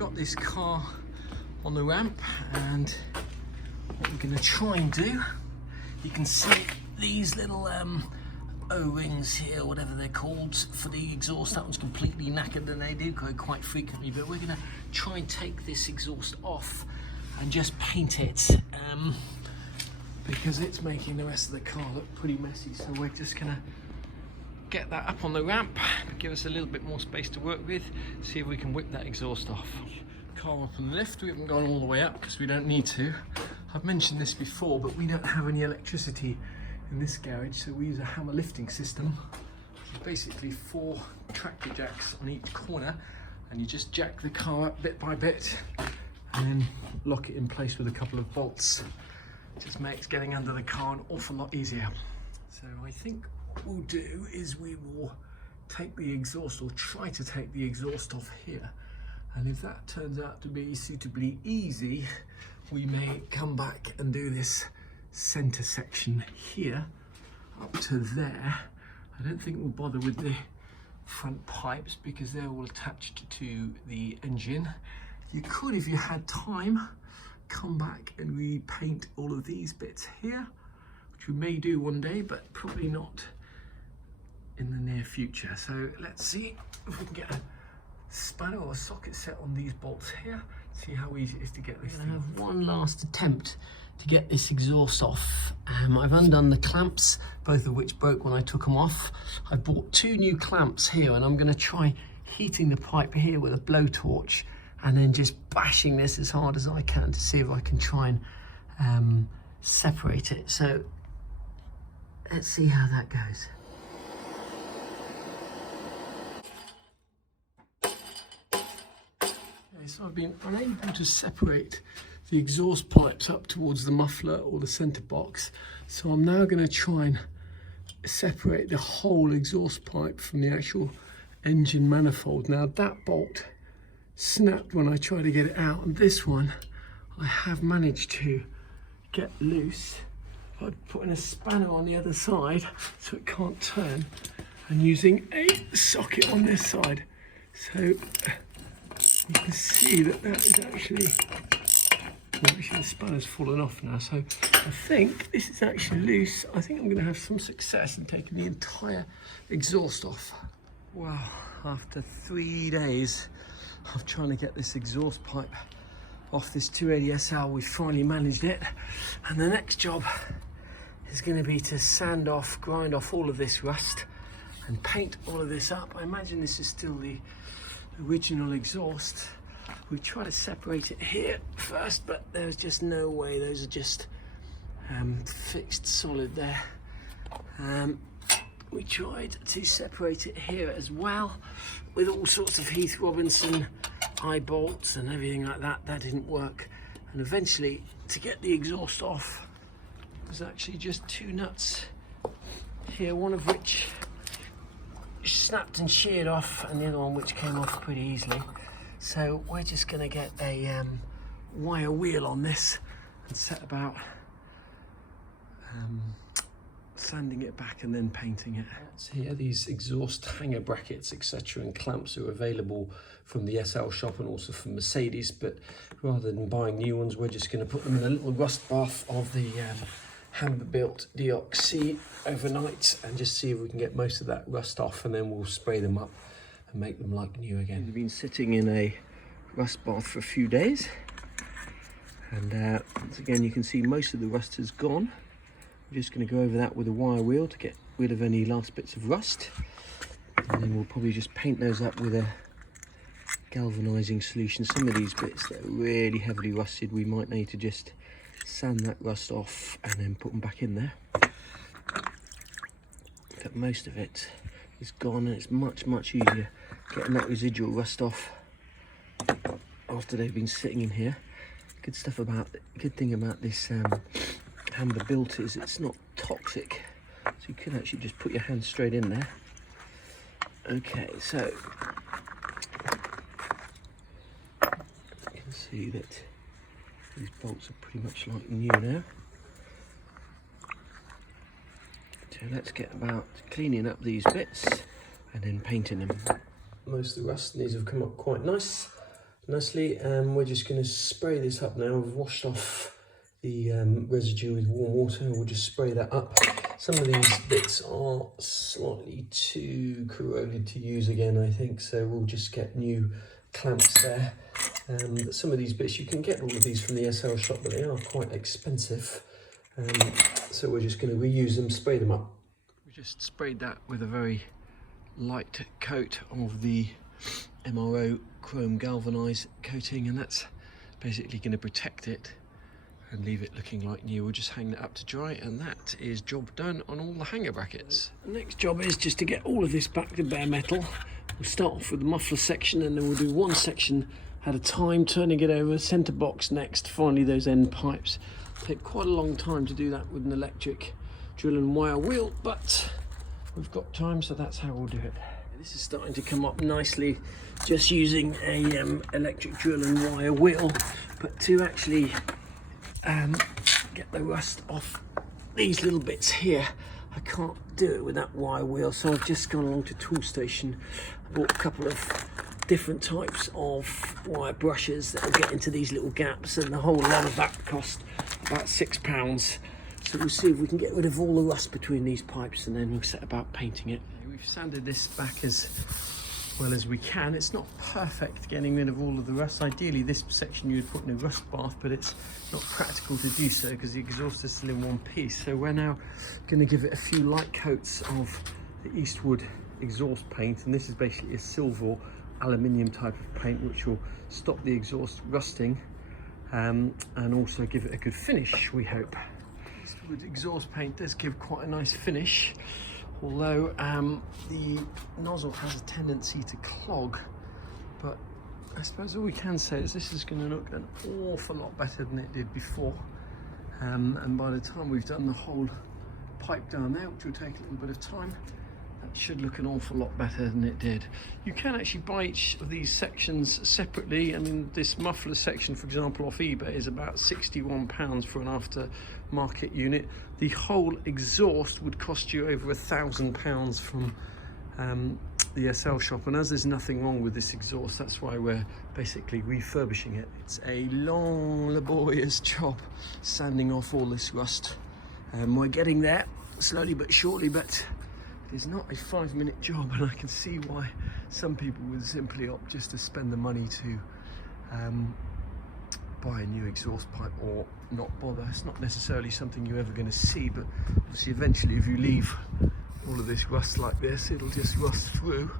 got this car on the ramp, and what we're going to try and do, you can see these little O-rings here, whatever they're called, for the exhaust. That one's completely knackered, and they do go quite frequently, but we're going to try and take this exhaust off and just paint it, because it's making the rest of the car look pretty messy. So we're just going to get that up on the ramp, give us a little bit more space to work with, see if we can whip that exhaust off. Car up on the lift. We haven't gone all the way up because we don't need to. I've mentioned this before, but we don't have any electricity in this garage, so we use a hammer lifting system, which is basically 4 tractor jacks on each corner, and you just jack the car up bit by bit and then lock it in place with a couple of bolts. It just makes getting under the car an awful lot easier. So I think what we'll do is we will take the exhaust, or try to take the exhaust off here, and if that turns out to be suitably easy, we may come back and do this center section here up to there. I don't think we'll bother with the front pipes because they're all attached to the engine. You could, if you had time, come back and repaint all of these bits here, which we may do one day, but probably not in the near future. So let's see if we can get a spanner or a socket set on these bolts here, see how easy it is to get this thing. I have one last attempt to get this exhaust off. I've undone the clamps, both of which broke when I took them off. I bought 2 new clamps here, and I'm going to try heating the pipe here with a blowtorch and then just bashing this as hard as I can to see if I can try and separate it. So let's see how that goes. So I've been unable to separate the exhaust pipes up towards the muffler or the center box. So I'm now going to try and separate the whole exhaust pipe from the actual engine manifold. Now that bolt snapped when I tried to get it out, and this one I have managed to get loose by putting a spanner on the other side so it can't turn, and using a socket on this side. So you can see that is actually the spanner's fallen off now. So I think this is actually loose. I think I'm going to have some success in taking the entire exhaust off. Wow, after 3 days of trying to get this exhaust pipe off this 280 SL, we finally managed it. And the next job is going to be to sand off, grind off all of this rust and paint all of this up. I imagine this is still the original exhaust. We try to separate it here first, but there's just no way. Those are just fixed solid there. We tried to separate it here as well with all sorts of Heath Robinson eye bolts and everything like that. That didn't work, and eventually to get the exhaust off was actually just 2 nuts here, one of which snapped and sheared off, and the other one which came off pretty easily. So we're just going to get a wire wheel on this and set about sanding it back and then painting it. So here, these exhaust hanger brackets, etc., and clamps are available from the SL shop and also from Mercedes, but rather than buying new ones, we're just going to put them in a little rust bath of the Hammer-built DOC overnight and just see if we can get most of that rust off, and then we'll spray them up and make them like new again. They've been sitting in a rust bath for a few days, and once again you can see most of the rust has gone. We're just going to go over that with a wire wheel to get rid of any last bits of rust, and then we'll probably just paint those up with a galvanizing solution. Some of these bits that are really heavily rusted, we might need to just sand that rust off and then put them back in there. But most of it is gone, and it's much easier getting that residual rust off after they've been sitting in here. Good thing about this Hammer built is it's not toxic, so you can actually just put your hand straight in there. Okay, so you can see that these bolts are pretty much like new now. So let's get about cleaning up these bits and then painting them. Most of the rust in these have come up quite nice. nicely, and we're just going to spray this up now. We've washed off the residue with warm water. We'll just spray that up. Some of these bits are slightly too corroded to use again, I think, so we'll just get new clamps there. Some of these bits, you can get all of these from the SL shop, but they are quite expensive. So we're just going to reuse them, spray them up. We just sprayed that with a very light coat of the MRO chrome galvanized coating, and that's basically going to protect it and leave it looking like new. We'll just hang that up to dry, and that is job done on all the hanger brackets. The next job is just to get all of this back to bare metal. We'll start off with the muffler section, and then we'll do one section at a time, turning it over, centre box next, finally those end pipes. Take quite a long time to do that with an electric drill and wire wheel, but we've got time, so that's how we'll do it. This is starting to come up nicely, just using a electric drill and wire wheel, but to actually get the rust off these little bits here, I can't do it with that wire wheel, so I've just gone along to Toolstation, bought a couple of different types of wire brushes that will get into these little gaps, and the whole lot of that cost about £6. So we'll see if we can get rid of all the rust between these pipes, and then we'll set about painting it. We've sanded this back as well as we can. It's not perfect getting rid of all of the rust. Ideally this section you'd put in a rust bath, but it's not practical to do so because the exhaust is still in one piece. So we're now going to give it a few light coats of the Eastwood exhaust paint, and this is basically a silver aluminium type of paint which will stop the exhaust rusting and also give it a good finish, we hope. Eastwood exhaust paint does give quite a nice finish, although the nozzle has a tendency to clog, but I suppose all we can say is this is going to look an awful lot better than it did before, and by the time we've done the whole pipe down there, which will take a little bit of time, that should look an awful lot better than it did. You can actually buy each of these sections separately. I mean, this muffler section, for example, off eBay is about £61 for an aftermarket unit. The whole exhaust would cost you over £1,000 from the SL shop, and as there's nothing wrong with this exhaust, that's why we're basically refurbishing it. It's a long, laborious job sanding off all this rust. We're getting there slowly but surely, but it's not a 5-minute job, and I can see why some people would simply opt just to spend the money to buy a new exhaust pipe or not bother. It's not necessarily something you're ever going to see, but obviously eventually if you leave all of this rust like this, it'll just rust through.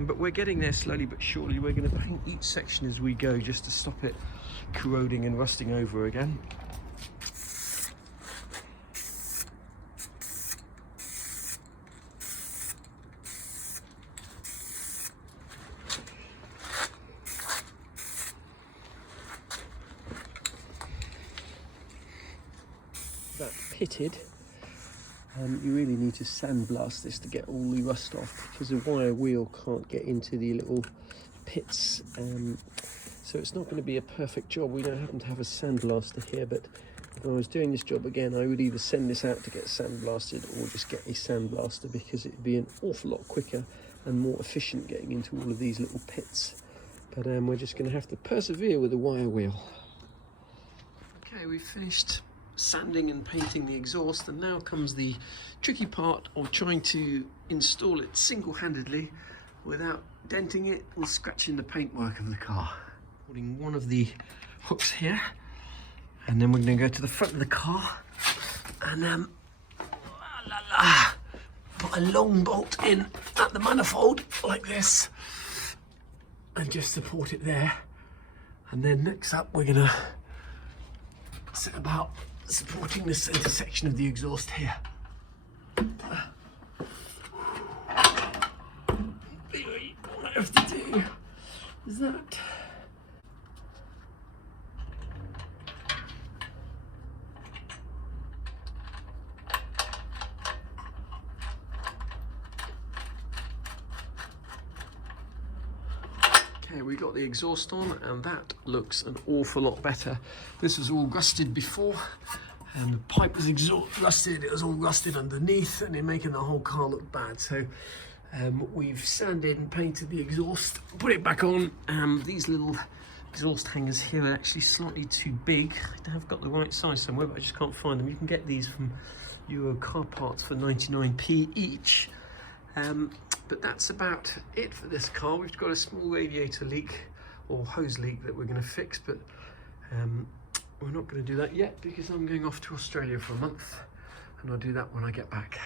But we're getting there slowly but surely. We're going to paint each section as we go just to stop it corroding and rusting over again. That pitted, you really need to sandblast this to get all the rust off, because the wire wheel can't get into the little pits, so it's not going to be a perfect job. We don't happen to have a sandblaster here, but if I was doing this job again, I would either send this out to get sandblasted or just get a sandblaster, because it would be an awful lot quicker and more efficient getting into all of these little pits. But we're just going to have to persevere with the wire wheel. Okay, we've finished sanding and painting the exhaust, and now comes the tricky part of trying to install it single-handedly without denting it or scratching the paintwork of the car. Putting one of the hooks here, and then we're going to go to the front of the car and put a long bolt in at the manifold like this and just support it there. And then next up we're going to set about supporting the centre section of the exhaust here. All I have to do is that. Okay, we got the exhaust on, and that looks an awful lot better. This was all rusted before, and the pipe was rusted, it was all rusted underneath, and it's making the whole car look bad. So We've sanded and painted the exhaust, put it back on. These little exhaust hangers here are actually slightly too big. I have got the right size somewhere, but I just can't find them. You can get these from Euro car parts for 99p each. But that's about it for this car. We've got a small radiator leak or hose leak that we're going to fix, but we're not going to do that yet because I'm going off to Australia for a month, and I'll do that when I get back.